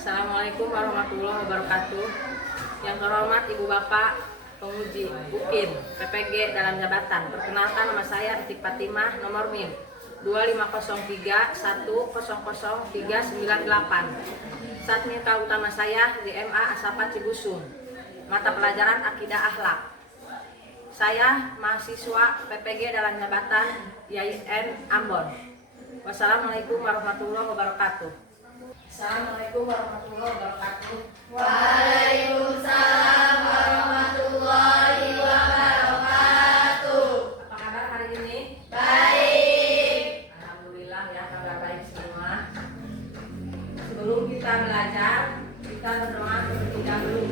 Assalamualaikum warahmatullahi wabarakatuh. Yang terhormat Ibu Bapak Penguji UKIN PPG dalam jabatan. Perkenalkan, nama saya Ati Fatimah, nomor NIM 2503100398. Saat minta utama saya di MA Asapat Cibusung, mata pelajaran Akidah Akhlak. Saya mahasiswa PPG dalam jabatan YIN Ambon. Wassalamualaikum warahmatullahi wabarakatuh. Assalamualaikum warahmatullahi wabarakatuh. Waalaikumsalam warahmatullahi wabarakatuh. Apa kabar hari ini? Baik. Alhamdulillah ya, kabar baik semua. Sebelum kita belajar, kita berdoa terlebih dahulu.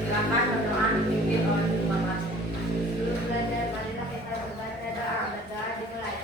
Silakan berdoa dipimpin oleh Ibu Kelas. Sebelum belajar, marilah kita membaca doa. Berdoa dimulai.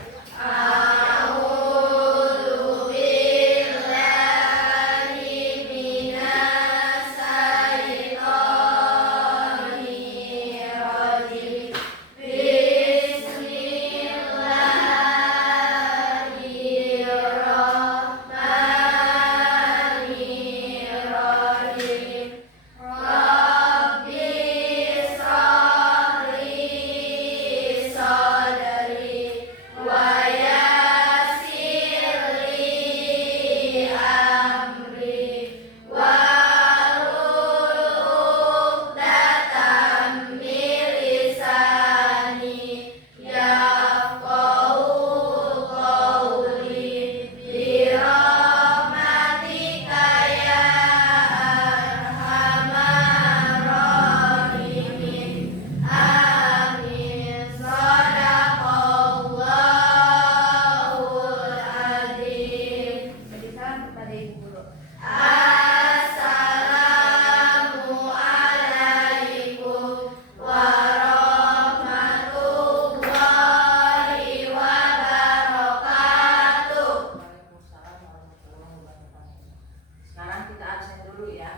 Sekarang kita absen dulu ya.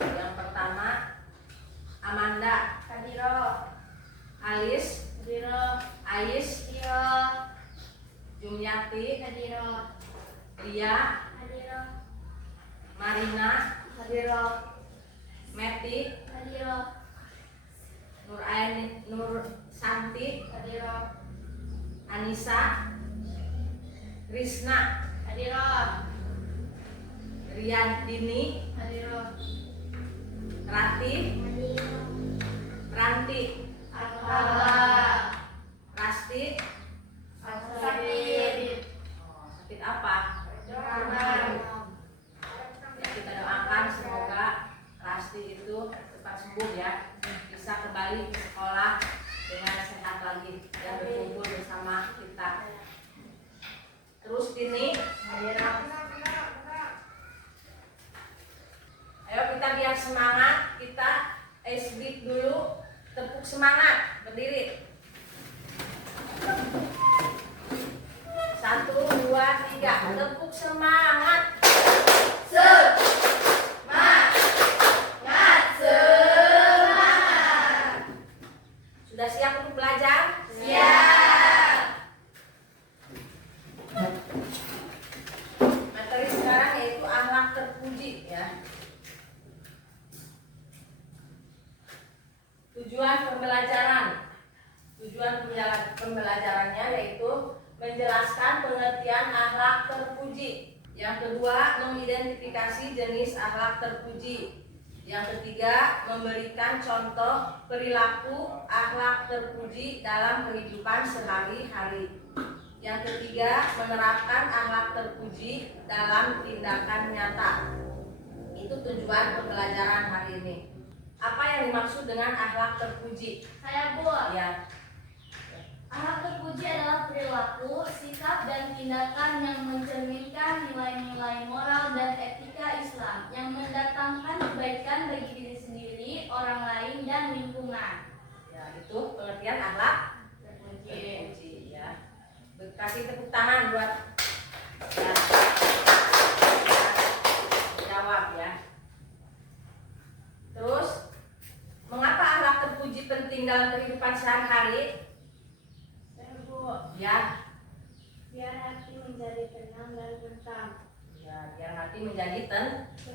Yang pertama, Amanda, Hadiro. Alis, Hadiro. Ais, Hadiro. Jumyati, Hadiro. Lia, Hadiro. Marina, Hadiro. Meti, Hadiro. Nur Santi, Hadiro. Anissa, Risna, Hadiro. Riyadini, Hadiro. Rati, Hadiro. Ranti, Alhamdulillah. Rasti. Sakit. Sakit apa? Ya, kita doakan semoga Rasti itu cepat sembuh ya, bisa kembali ke sekolah dengan sehat lagi dan berkumpul bersama kita. Terus ini, ayo kita biar semangat, kita speak dulu, tepuk semangat, berdiri. 1, 2, 3, tepuk semangat. Semangat, semangat. Sudah siap untuk belajar? Siap. Materi sekarang yaitu akhlak terpuji ya. Tujuan pembelajarannya yaitu menjelaskan pengertian akhlak terpuji. Yang kedua, mengidentifikasi jenis akhlak terpuji. Yang ketiga, memberikan contoh perilaku akhlak terpuji dalam kehidupan sehari-hari. Yang ketiga, menerapkan akhlak terpuji dalam tindakan nyata. Itu tujuan pembelajaran hari ini. Apa yang dimaksud dengan akhlak terpuji? Saya Bu. Ya, Akhlak terpuji adalah perilaku, sikap, dan tindakan yang mencerminkan nilai-nilai moral dan etika Islam yang mendatangkan kebaikan bagi diri sendiri, orang lain, dan lingkungan. ya itu pengertian akhlak terpuji ya. Kasih tepuk tangan buat ya, jawab ya. Terus, mengapa akhlak terpuji penting dalam kehidupan sehari-hari? Ya, Biar hati menjadi tenang dan tentram. ya biar hati tapi menjadi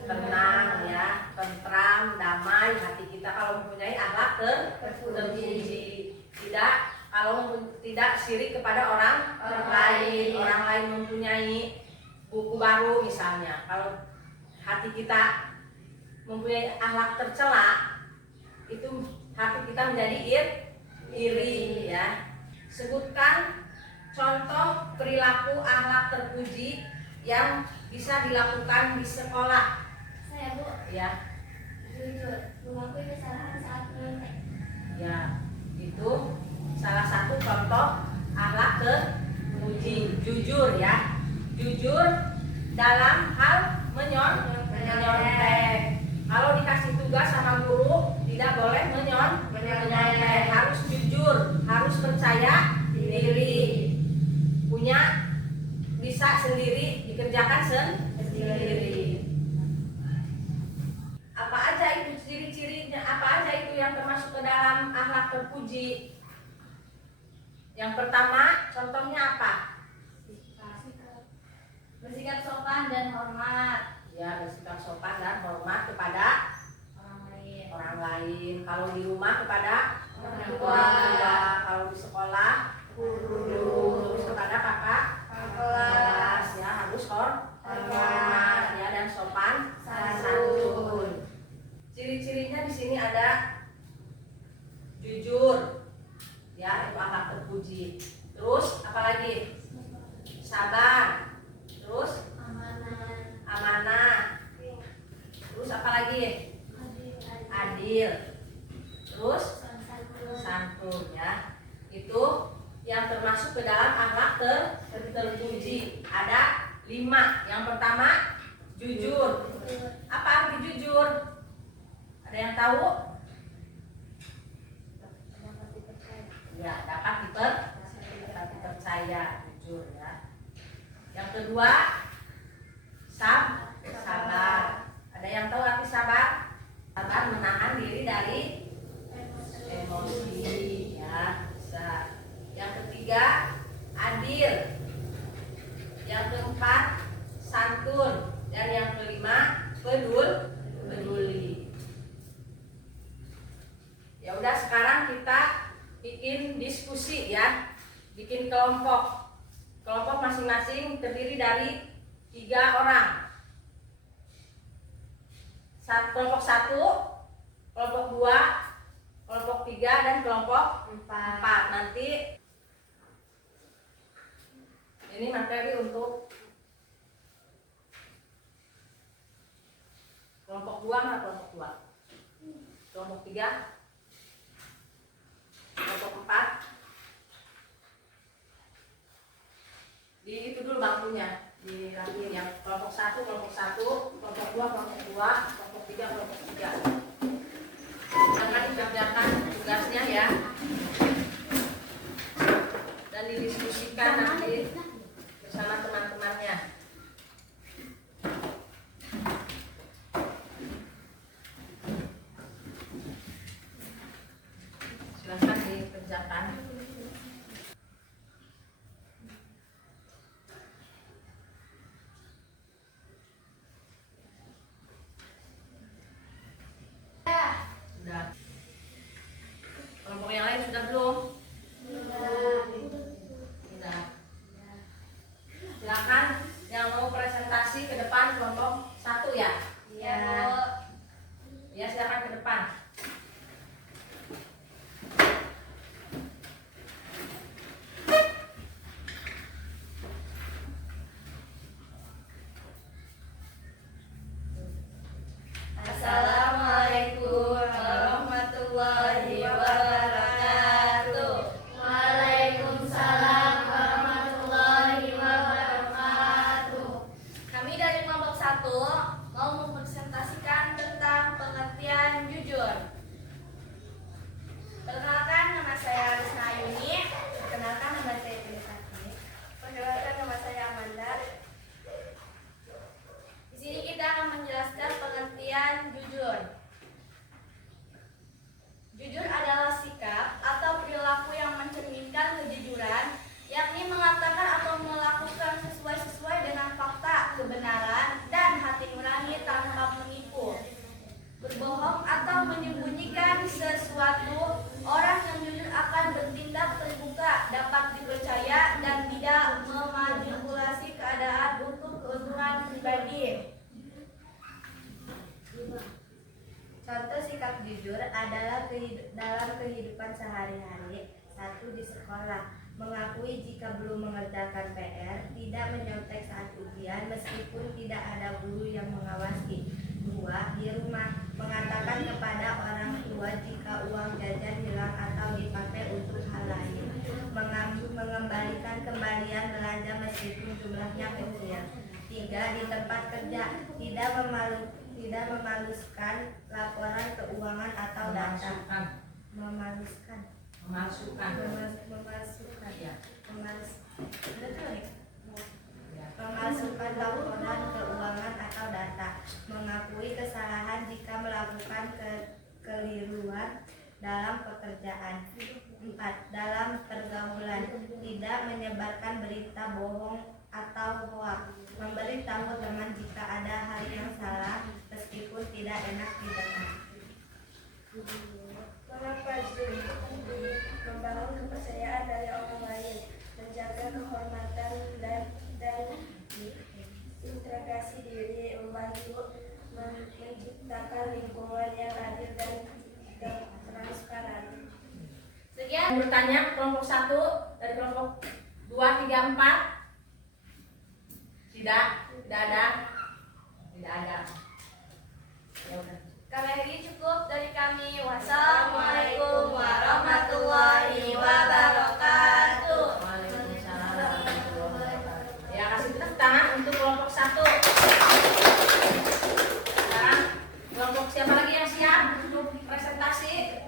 tenang ya, tentram, damai hati kita kalau mempunyai akhlak terpuji. Tidak, kalau tidak syirik kepada orang lain mempunyai buku baru misalnya. Kalau hati kita mempunyai akhlak tercela, itu hati kita menjadi iri ya. Sebutkan contoh perilaku akhlak terpuji yang bisa dilakukan di sekolah. Saya Bu, Ya, jujur, mengakui kesalahan saat menyontek. ya, itu salah satu contoh akhlak terpuji. Jujur ya, jujur dalam hal menyontek. Kalau dikasih tugas sama guru tidak boleh menyontek, harus jujur, harus percaya diri, punya bisa sendiri, dikerjakan sendiri. Apa aja itu ciri-cirinya, apa aja itu yang termasuk ke dalam akhlak terpuji? Yang pertama, contohnya apa? Bersikap sopan dan hormat Ya, bersikap sopan dan hormat kepada orang lain. Kalau di rumah kepada orang tua, kalau di sekolah guru, terus kepada kakak kelas ya, harus hormat ya, dan sopan santun. Ciri-cirinya di sini ada jujur ya, itu akhlak terpuji. Terus apalagi? Sabar. Terus amanah. Terus apa lagi? Adil. Terus santun ya. Itu yang termasuk ke dalam akhlak terpuji. Ada 5. Yang pertama, jujur. Apa arti jujur? Ada yang tahu? Ya, dapat dipercaya, jujur ya. Yang kedua, sabar. Ada yang tahu arti sabar? Sabar menahan diri dari emosi ya, bisa. Yang ketiga, adil. Yang keempat, santun. Dan yang kelima, peduli. Ya udah, sekarang kita bikin diskusi ya, bikin kelompok. Kelompok masing-masing terdiri dari 3 orang. Kelompok 1, kelompok 2, kelompok 3, dan kelompok 4. Nanti ini materi untuk kelompok 2 mana kelompok 2? Kelompok 3, kelompok 4. Di itu dulu bangkunya, dirapiin yang kelompok 1, kelompok 1, kelompok 2, kelompok 2, kelompok 3, kelompok 3. Jangan dikerjakan tugasnya ya, dan didiskusikan nanti bersama teman-temannya. Silahkan dikerjakan. Sudah. Kelompok yang lain sudah belum? Sudah. Silakan yang mau presentasi ke depan kelompok 1 ya. Iya. Ya, silakan ke depan. Assalamualaikum warahmatullahi wabarakatuh. Waalaikumsalam warahmatullahi wabarakatuh. Kami dari kelompok 1 mau mempresentasikan tentang pengertian jujur. Perkenalkan, nama saya Risna Ayuni. Perkenalkan, nama saya Trisati. Perkenalkan, nama saya Amanda. Di sini kita akan menjelaskan pengertian jujur. Jujur adalah sikap atau perilaku yang mencerminkan kejujuran, yakni mengatakan atau melakukan sesuai dengan fakta, kebenaran, dan hati di sekolah, mengakui jika belum mengerjakan PR, tidak menyontek saat ujian meskipun tidak ada guru yang mengawasi. 2. Di rumah, mengatakan kepada orang tua jika uang jajan hilang atau dipakai untuk hal lain, mengembalikan kembalian belanja meskipun jumlahnya kecil. 3. Di tempat kerja, tidak memaluskan laporan keuangan atau data. Memalsukan laporan keuangan atau data, mengakui kesalahan jika melakukan kekeliruan dalam pekerjaan. 4. Dalam pergaulan, tidak menyebarkan berita bohong atau hoak, memberitahu teman jika ada hal yang salah meskipun tidak enak didengar. Mengapa Zoom penting? Membangun kepercayaan dari orang lain, menjaga kehormatan dan integrasi diri, membantu menciptakan lingkungan yang adil dan transparan. Sekian bertanya kelompok 1 dari kelompok 2, 3, 4. Tidak ada. Ya udah. Kami cukup dari kami. Wassalamualaikum warahmatullahi wabarakatuh. Waalaikumsalam warahmatullahi wabarakatuh. Ya, kasih tepuk tangan untuk kelompok 1. Sekarang kelompok siapa lagi yang siap untuk presentasi?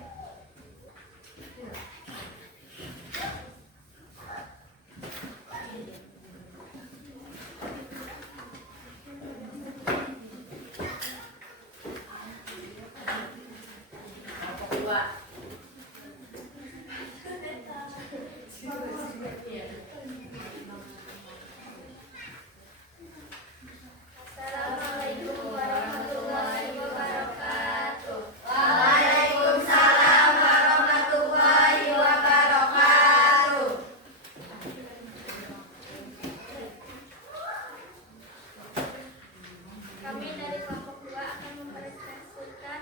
Assalamualaikum warahmatullahi wabarakatuh. Waalaikumsalam warahmatullahi wabarakatuh. Kami dari kelompok 2 akan mempresentasikan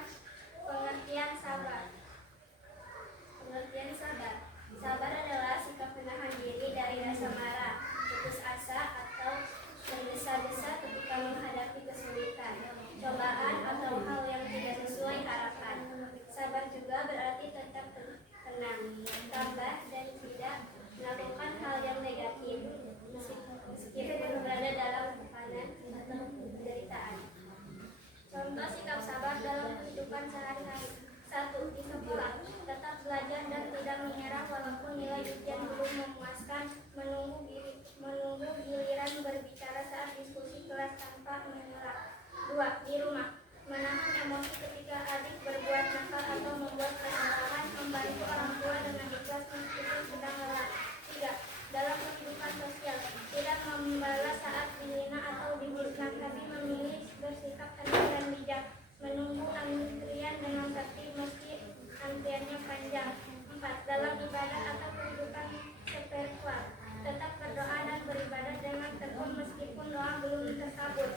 pengertian sabar. Pengertian sabar. Sabar adalah sikap menahan diri dari rasa marah, putus asa, atau tergesa-gesa ketika menghadapi kesulitan, cobaan, atau hal yang tidak sesuai harapan. Sabar juga berarti tetap tenang, tabah, dan tidak melakukan hal yang negatif, meskipun berada dalam tekanan atau penderitaan. Contoh sikap sabar dalam kehidupan sehari-hari. 1. Di sekolah, tetap belajar dan tidak menyerah walaupun nilai ujian belum memuaskan, menunggu giliran berbicara saat diskusi kelas tanpa menyerah. 2. Di rumah, menahan emosi ketika adik berbuat nakal atau membuat kesalahan, membantu orang tua dengan ikhlas meskipun sedang lelah. 3. Dalam kehidupan sosial, tidak membalas saat dihina atau dibulkan, tapi memilih bersikap tenang dan bijak, menunggu antrian dengan tertib meski antriannya panjang. 4. Dalam ibadah atau kehidupan spiritual, tetap berdoa dan beribadah dengan tekun meskipun doa belum terkabul.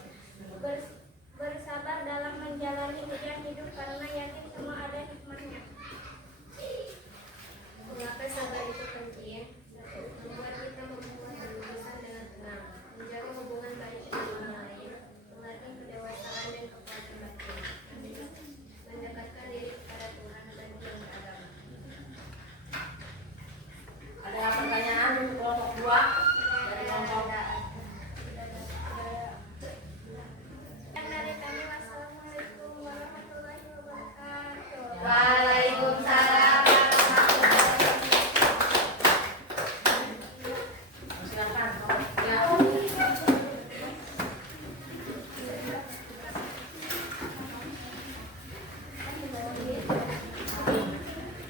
Bersabar dalam menjalani ujian hidup karena yakin semua ada hikmahnya. Mengapa sabar itu penting? 1. Membuat kita membuat keputusan dengan tenang, menjaga hubungan baik dengan orang lain, melatih kedewasaan dan kekuatan batin, mendekatkan diri kepada Tuhan dan yang beragama. Ada pertanyaan untuk kelompok 2 dari kelompok Yang dari kami, wassalamualaikum warahmatullahi wabarakatuh. Waalaikumsalam warahmatullahi silakan. Ya.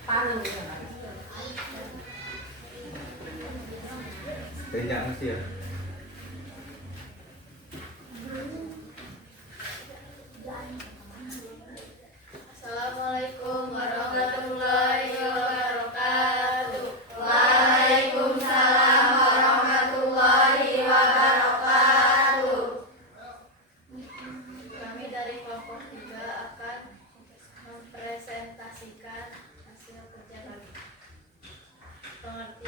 Paling ya. Banyak mesti ya. Assalamualaikum warahmatullahi wabarakatuh. Waalaikumsalam warahmatullahi wabarakatuh. Kami dari kelompok 3 akan mempresentasikan hasil kerja kami. Pengertian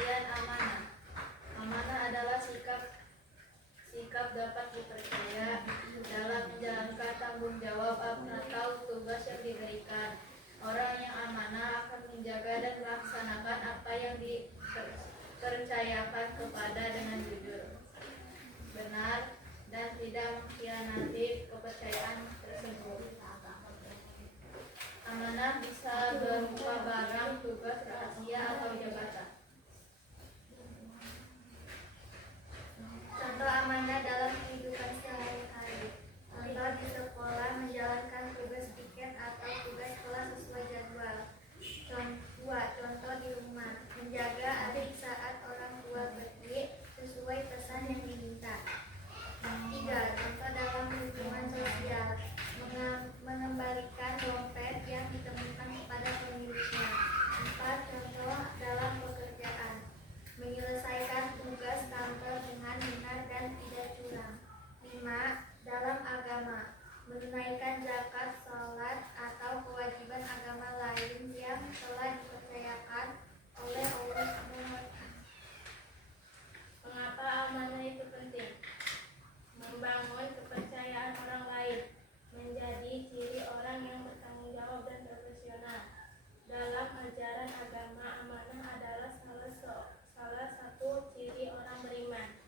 tanggung jawab atau tugas yang diberikan. Orang yang amanah akan menjaga dan melaksanakan apa yang dipercayakan kepada dengan jujur, benar, dan tidak mengkhianati kepercayaan tersebut. Amanah bisa berupa barang, tugas, rahasia, atau jabatan. Contoh amanah dalam kehidupan sehari-hari. Contoh di sekolah menjalankan tugas piket atau tugas kelas sesuai jadwal. Contoh di rumah menjaga adik saat orang tua pergi sesuai pesan yang diminta. 3. Contoh dalam hubungan sosial mengembalikan dompet yang ditemukan kepada pemiliknya. 4. Contoh dalam pekerjaan menyelesaikan tugas kantor dengan benar dan tidak curang. 5. Dalam agama menunaikan zakat, salat, atau kewajiban agama lain yang telah dipercayakan oleh Allah SWT. Mengapa amanah itu penting? Membangun kepercayaan orang lain, menjadi ciri orang yang bertanggung jawab dan profesional. Dalam ajaran agama, amanah adalah salah satu ciri orang beriman.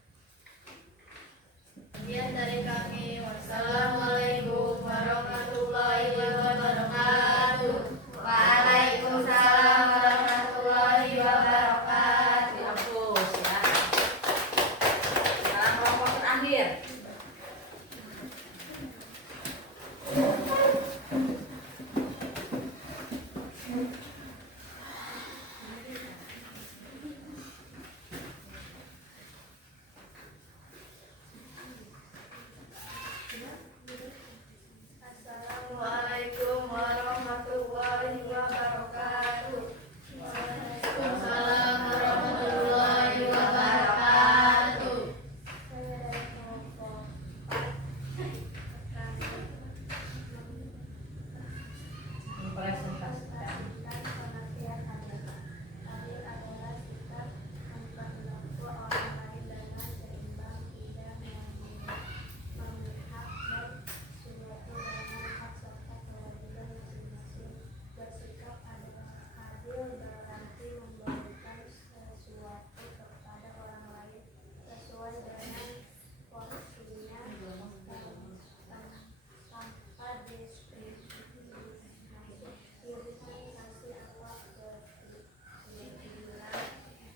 Sekian dari kami. Wassalamualaikum warahmatullahi wabarakatuh. Waalaikumsalam warahmatullahi wabarakatuh. Dihapus ya. Sekarang kelompok terakhir. Assalamualaikum warahmatullahi wabarakatuh. Waalaikumsalam warahmatullahi wabarakatuh. Saya dari kelompok Presentasikan. pengertian adil. Adil adalah sikap memperlaku orang lain dengan seimbang, tidak memihak baik suatu dengan hak serta kewajiban masing-masing. Bersikap adil berarti memberikan sesuatu kepada orang lain sesuai dengan porsinya tanpa diskriminasi atau kebetulan.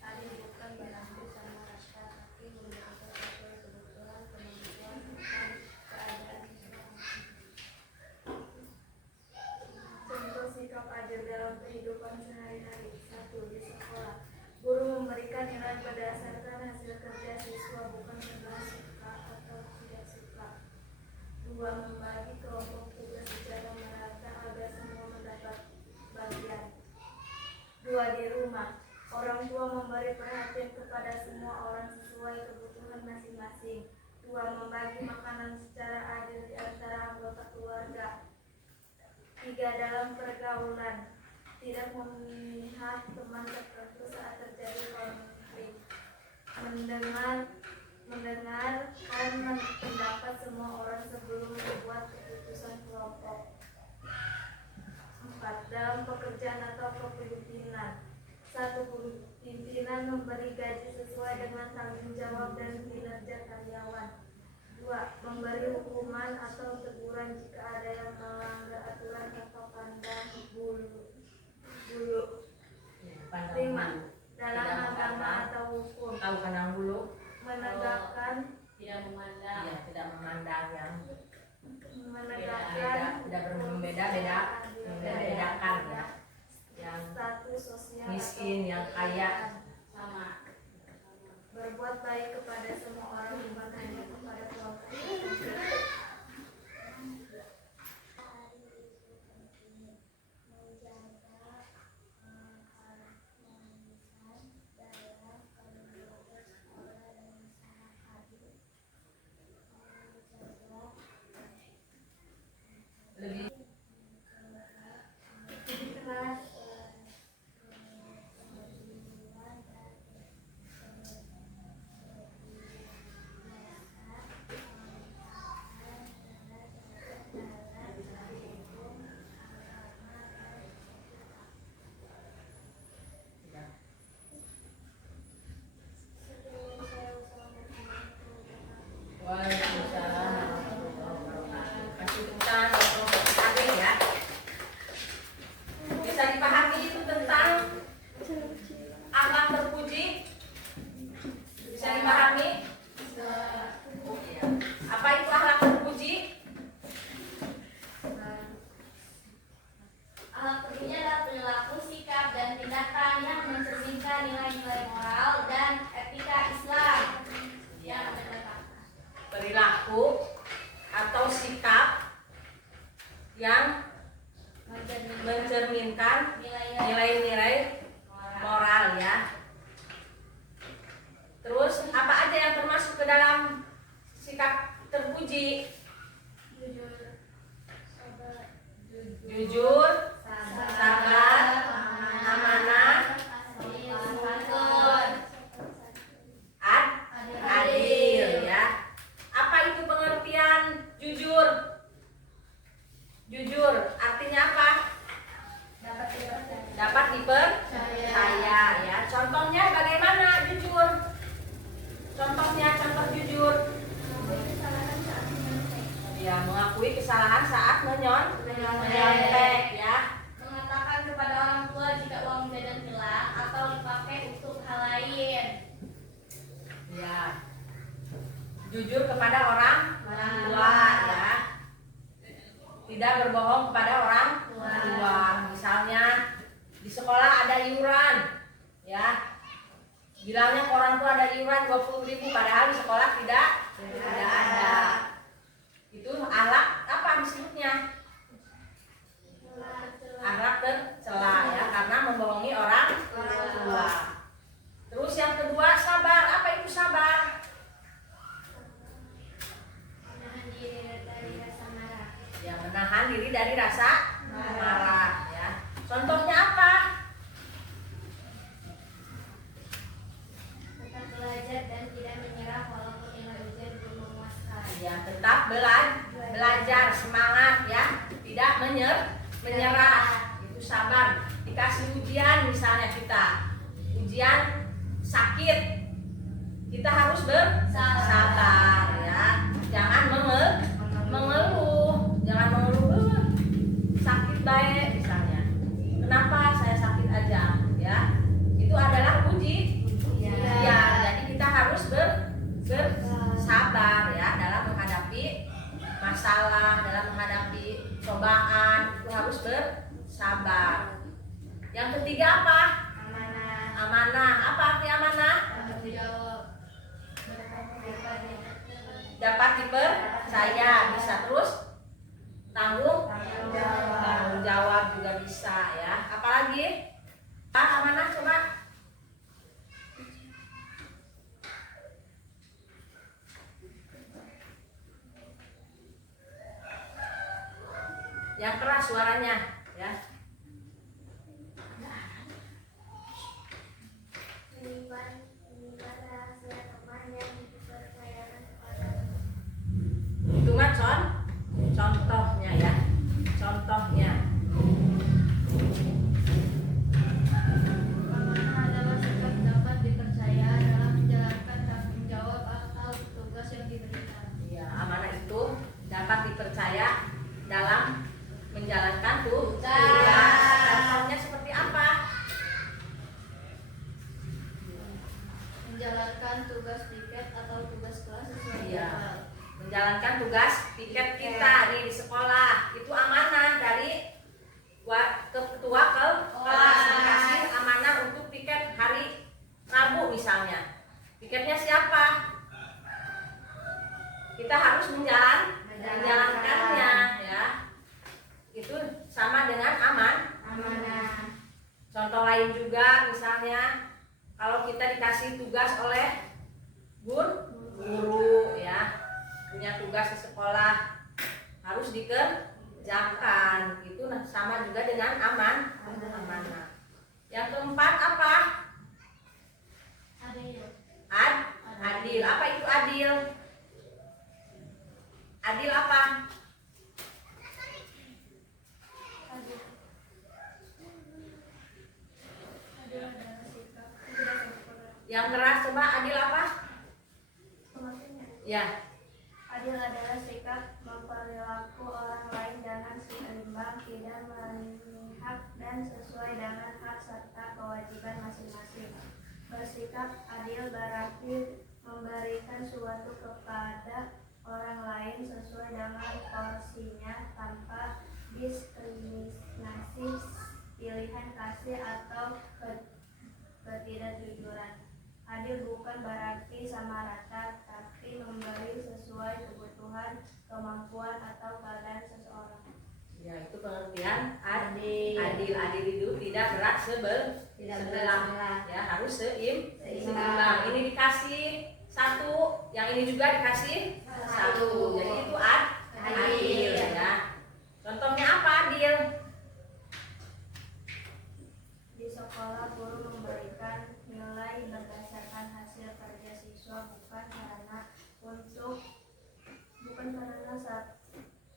Adil bukan berarti sama rata, tapi memberikan sesuai kebutuhan, kemampuan, dan keadaan seseorang. Contoh sikap adil dalam kehidupan sehari-hari. 1. Di sekolah, guru memberikan nilai berdasarkan hasil kerja siswa, bukan karena suka atau tidak suka. 2. Membagi kelompok tugas secara merata agar semua mendapat bagian. 2. Di rumah, orang tua memberi perhatian kepada semua orang sesuai kebutuhan masing-masing. 2. Membagi makanan secara adil di antara anggota keluarga. 3. Dalam pergaulan, tidak memihak teman tertentu saat terjadi konflik. Mendengarkan pendapat semua orang sebelum membuat keputusan kelompok. 4. Dalam pekerjaan atau kepemimpinan. 1. Pimpinan memberi gaji sesuai dengan tanggung jawab dan kinerja karyawan. 2. Memberi hukuman atau teguran jika ada yang melanggar aturan atau pandang bulu. 5. Dalam agama atau hukum, Tahu pandang bulu? menegakkan Tidak memandang. Ya, tidak memandang yang menegakkan tidak membedakan ya. Yang status sosial miskin, yang kaya. Sama. berbuat baik kepada semua orang, bukan hanya kepada kelompok tertentu. Lebih Ikhlas, yang mencerminkan nilai-nilai moral ya. Terus apa aja yang termasuk ke dalam sikap terpuji? Jujur, sabar, amanah, adil ya. Apa itu pengertian jujur? Jujur artinya apa? Dapat dipercaya ya. Contohnya bagaimana jujur? Contohnya contoh jujur. Ya, mengakui kesalahan saat menyontek ya. Mengatakan kepada orang tua jika uang jajan hilang atau dipakai untuk hal lain. Ya. Jujur kepada orang tua ya. Tidak berbohong kepada orang tua. Misalnya di sekolah ada iuran ya. Bilangnya ke orang tua ada iuran 20.000 padahal di sekolah tidak ada. Itu akhlak apa disebutnya? Akhlak tercela ya, karena membohongi orang tua. Terus yang kedua sabar. Apa itu sabar? Menahan diri dari rasa marah. Ya, menahan diri dari rasa marah ya. Contohnya apa? Tetap belajar dan tidak menyerah walaupun nilai ujian belum memuaskan. Ya, tetap belajar semangat ya, tidak menyerah. Itu sabar. Dikasih ujian misalnya kita ujian sakit, kita harus bersabar ya. Jangan mengeluh, jangan mengeluh sakit baik misalnya. Kenapa saya sakit aja ya? Itu adalah ujian. Jadi kita harus bersabar ya dalam menghadapi masalah, dalam menghadapi cobaan, itu harus bersabar. Yang ketiga apa? Amanah. Apa arti amanah? Dapat dipercaya, bisa terus tanggung jawab juga bisa ya. Apalagi? Amanah coba. Yang keras suaranya ya. Menyimpan rahasia teman yang dipercayakan kepada Itu mah contohnya ya. Contohnya. Amanah adalah sikap dapat dipercaya dalam menjalankan tanggung jawab atau tugas yang diberikan. Ya, amanah itu dapat dipercaya dalam menjalankan tugas. Contohnya seperti apa? Menjalankan tugas piket atau tugas kelas sesuai Iya. jadwal. Menjalankan tugas piket kita di sekolah. Itu amanah dari ketua kelas, dikasih amanah untuk piket hari Rabu misalnya. Piketnya siapa? Kita harus menjalankannya ya. Itu sama dengan amanah. Contoh lain juga misalnya kalau kita dikasih tugas oleh guru ya, punya tugas di sekolah harus dikerjakan. Itu sama juga dengan amanah. Yang keempat apa? Adil. Apa itu adil? Adil apa? Yang keras coba adil apa? Ya. Adil adalah sikap memperlaku orang lain dengan seimbang, tidak memihak dan sesuai dengan hak serta kewajiban masing-masing. Bersikap adil berarti memberikan suatu kepada orang lain sesuai dengan porsinya tanpa diskriminasi, pilihan kasih atau ketidakjujuran. Adil bukan berarti sama rata, tapi memberi sesuai kebutuhan, kemampuan atau keadaan seseorang. Ya, tidak berat Tidak sebelah. berat. Ya, harus Seimbang. seimbang. Ini dikasih 1, yang ini juga dikasih 1. Jadi itu adil ya. Contohnya apa adil? Di sekolah guru memberikan nilai berdasarkan hasil kerja siswa bukan karena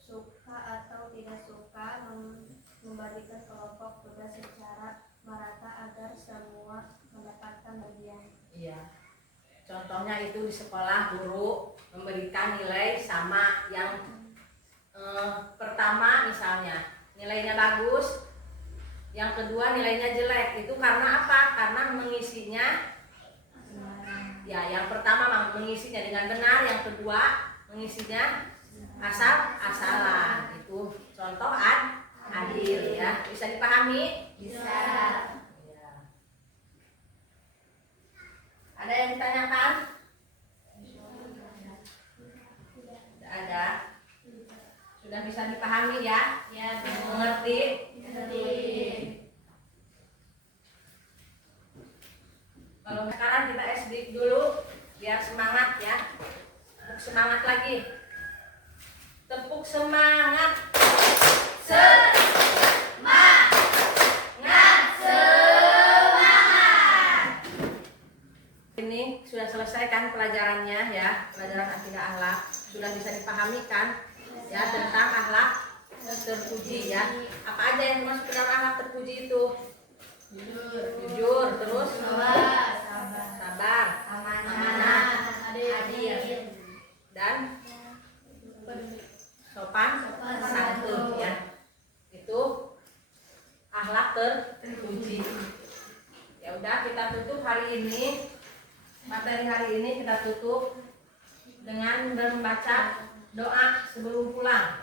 suka atau tidak suka, membagikan kelompok tugas secara merata agar semua mendapatkan bagian. Iya. Contohnya itu di sekolah guru memberikan nilai sama. Yang pertama misalnya nilainya bagus, yang kedua nilainya jelek. Itu karena apa? Karena mengisinya ya, yang pertama mengisinya dengan benar, yang kedua mengisinya asal-asalan. Itu contoh adil ya. Bisa dipahami? Bisa. Ya. Ada yang ditanyakan? Tidak ada. Sudah bisa dipahami ya? Ya, Mengerti? Kalau sekarang kita SD dulu biar semangat ya. Tepuk semangat lagi. Tepuk semangat. Ini sudah selesai kan pelajarannya ya, pelajaran akidah akhlak. Sudah bisa dipahami kan ya tentang akhlak terpuji ya. Apa aja yang masuk ke dalam akhlak terpuji itu? Jujur, terus sabar, Amanah. adil. dan sopan santun ya. Itu akhlak terpuji. Ya udah, kita tutup hari ini. Materi hari ini kita tutup dengan membaca doa sebelum pulang.